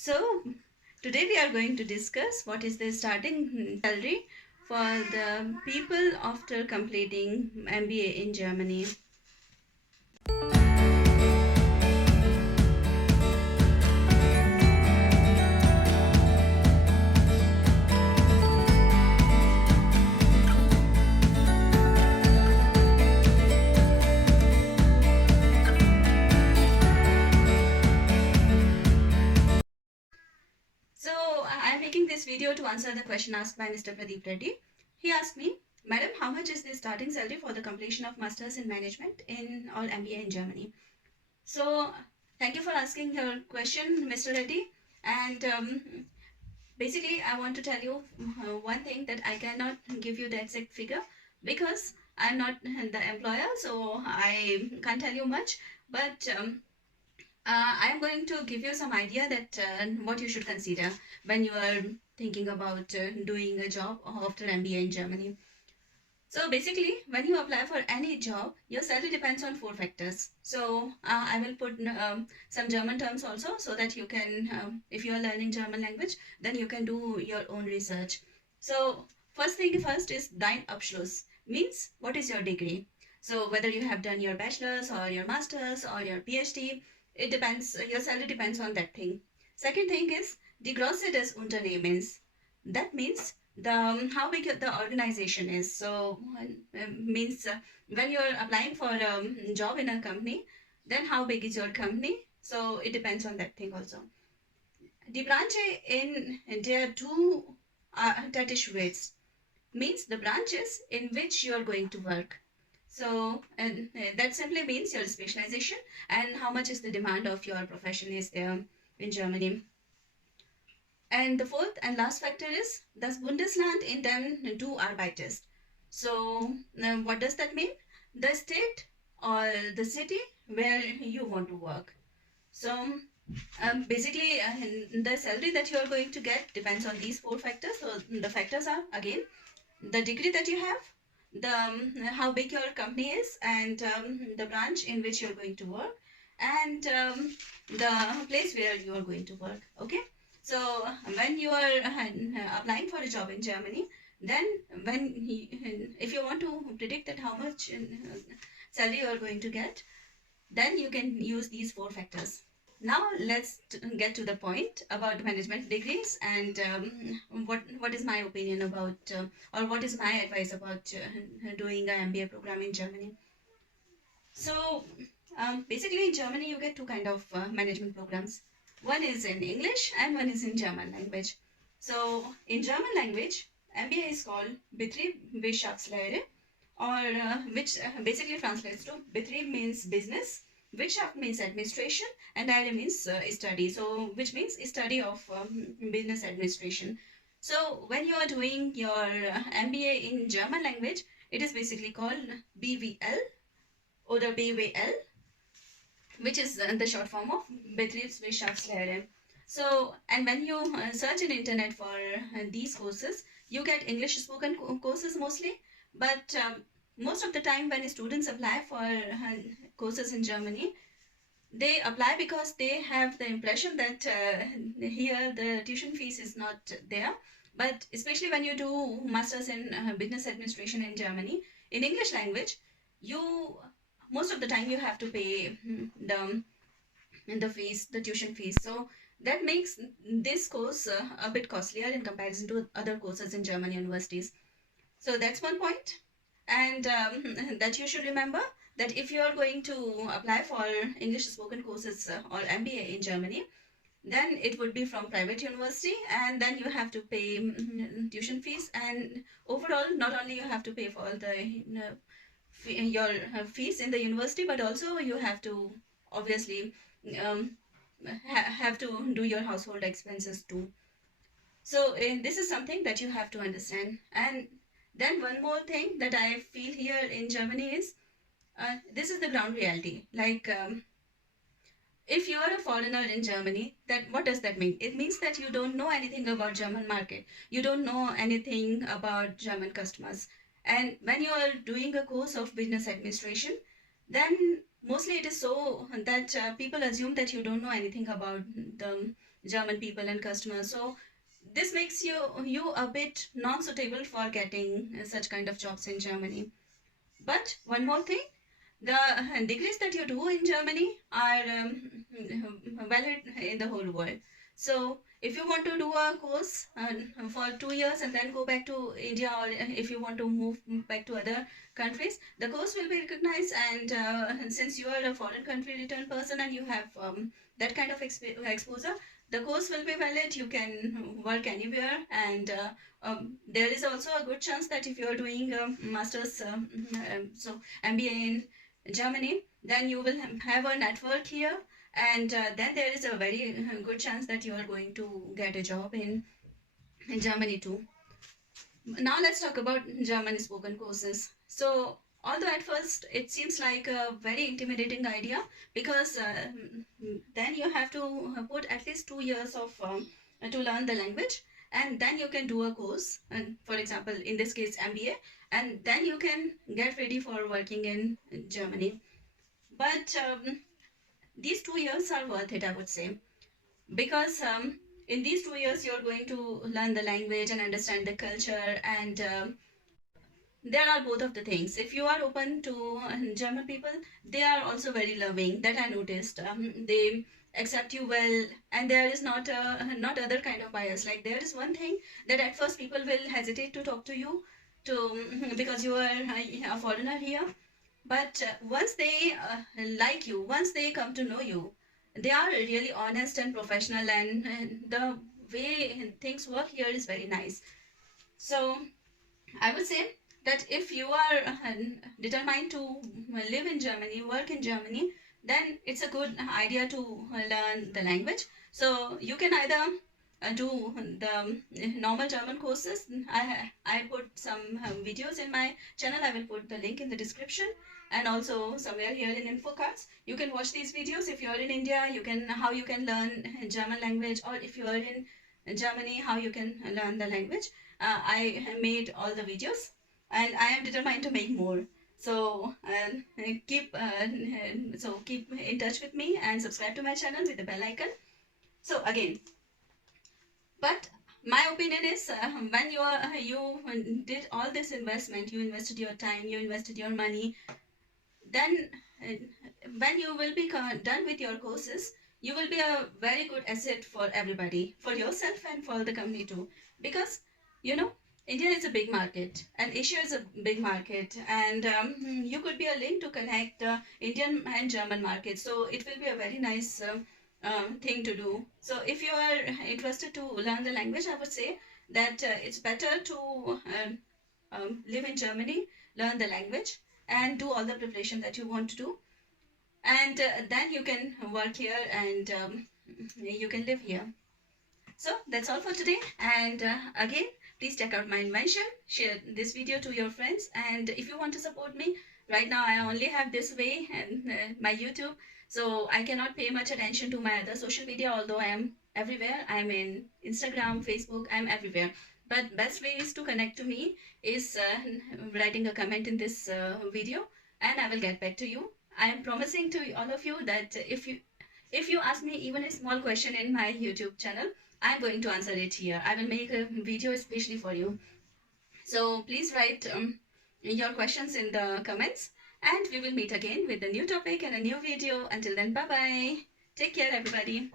So, today we are going to discuss what is the starting salary for the people after completing MBA in Germany. So, I am making this video to answer the question asked by Mr. Pradeep Reddy. He asked me, Madam, how much is the starting salary for the completion of Masters in Management in or MBA in Germany? So, thank you for asking your question, Mr. Reddy. And basically, I want to tell you one thing that I cannot give you the exact figure because I'm not the employer, so I can't tell you much. But I am going to give you some idea that what you should consider when you are thinking about doing a job after MBA in Germany. So basically, when you apply for any job, your salary depends on four factors. So I will put some German terms also so that you can, if you are learning German language, then you can do your own research. So first thing first is dein Abschluss, means what is your degree. So whether you have done your bachelor's or your master's or your PhD, it depends. Your salary depends on that thing. Second thing is die Größe des Unternehmens. That means the how big the organization is. So means when you're applying for a job in a company, then how big is your company? So it depends on that thing also. Die Branche in der du tätig willst means the branches in which you are going to work. So and that simply means your specialization and how much is the demand of your profession is there in Germany. And the fourth and last factor is das Bundesland, in dem du arbeitest. So, what does that mean? The state or the city where you want to work. So, basically, the salary that you are going to get depends on these four factors. So, the factors are again the degree that you have, the how big your company is, and the branch in which you are going to work, and the place where you are going to work. Okay. So when you are applying for a job in Germany, then if you want to predict that how much salary you are going to get, then you can use these four factors. Now let's get to the point about management degrees and what is my opinion about or what is my advice about doing an MBA program in Germany. So basically in Germany you get two kind of management programs. One is in English and one is in German language. So in German language, MBA is called Betriebswirtschaftslehre, or which basically translates to Betrieb means business, Wirtschaft means administration, and Lehre means study. So which means study of business administration. So when you are doing your MBA in German language, it is basically called BWL or BWL, which is the short form of Betriebswirtschaftslehre. So, and when you search in internet for these courses, you get English spoken courses mostly, but most of the time when students apply for courses in Germany, they apply because they have the impression that here the tuition fees is not there. But especially when you do masters in business administration in Germany, in English language, you most of the time you have to pay the fees, the tuition fees. So that makes this course a bit costlier in comparison to other courses in German universities. So that's one point. And that you should remember that if you are going to apply for English spoken courses or MBA in Germany, then it would be from private university, and then you have to pay tuition fees. And overall, not only you have to pay for the your fees in the university, but also you have to obviously um, have to do your household expenses too. So this is something that you have to understand. And then one more thing that I feel here in Germany is this is the ground reality. Like if you are a foreigner in Germany, that what does that mean? It means that you don't know anything about German market. You don't know anything about German customers. And when you are doing a course of business administration, then mostly it is so that people assume that you don't know anything about the German people and customers. So this makes you a bit non-suitable for getting such kind of jobs in Germany. But one more thing, the degrees that you do in Germany are valid in the whole world. So if you want to do a course for 2 years and then go back to India, or if you want to move back to other countries, the course will be recognized. And since you are a foreign country return person and you have that kind of exposure, the course will be valid. You can work anywhere, and there is also a good chance that if you are doing masters, so MBA in Germany, then you will have a network here, and then there is a very good chance that you are going to get a job in Germany too. Now let's talk about German spoken courses. So although at first it seems like a very intimidating idea, because then you have to put at least 2 years of to learn the language, and then you can do a course, and for example in this case MBA, and then you can get ready for working in Germany. But these 2 years are worth it, I would say, because in these 2 years you're going to learn the language and understand the culture, and there are both of the things. If you are open to German people, they are also very loving. That I noticed. They accept you well, and there is not other kind of bias. Like there is one thing that at first people will hesitate to talk to you, to because you are a foreigner here. But once they like you, once they come to know you, they are really honest and professional, and the way things work here is very nice. So I would say that if you are determined to live in Germany, work in Germany, then it's a good idea to learn the language. So you can either do the normal German courses. I put some videos in my channel. I will put the link in the description, and also somewhere here in info cards. You can watch these videos. If you are in India, you can how you can learn German language, or if you are in Germany, how you can learn the language. I made all the videos, and I am determined to make more. So keep in touch with me and subscribe to my channel with the bell icon. So again, but my opinion is when you did all this investment, you invested your time, you invested your money, then when you will be done with your courses, you will be a very good asset for everybody, for yourself and for the company too. Because you know, India is a big market and Asia is a big market, and you could be a link to connect Indian and German markets. So it will be a very nice thing to do. So if you are interested to learn the language, I would say that it's better to live in Germany, learn the language, and do all the preparation that you want to do. And then you can work here, and you can live here. So that's all for today. And again, please check out my invention, share this video to your friends. And if you want to support me, right now I only have this way and my YouTube. So I cannot pay much attention to my other social media, although I am everywhere. I'm in Instagram, Facebook, I'm everywhere. But best way is to connect to me is writing a comment in this video, and I will get back to you. I am promising to all of you that if you ask me even a small question in my YouTube channel, I'm going to answer it here. I will make a video especially for you. So please write your questions in the comments, and we will meet again with a new topic and a new video. Until then, bye bye. Take care, everybody.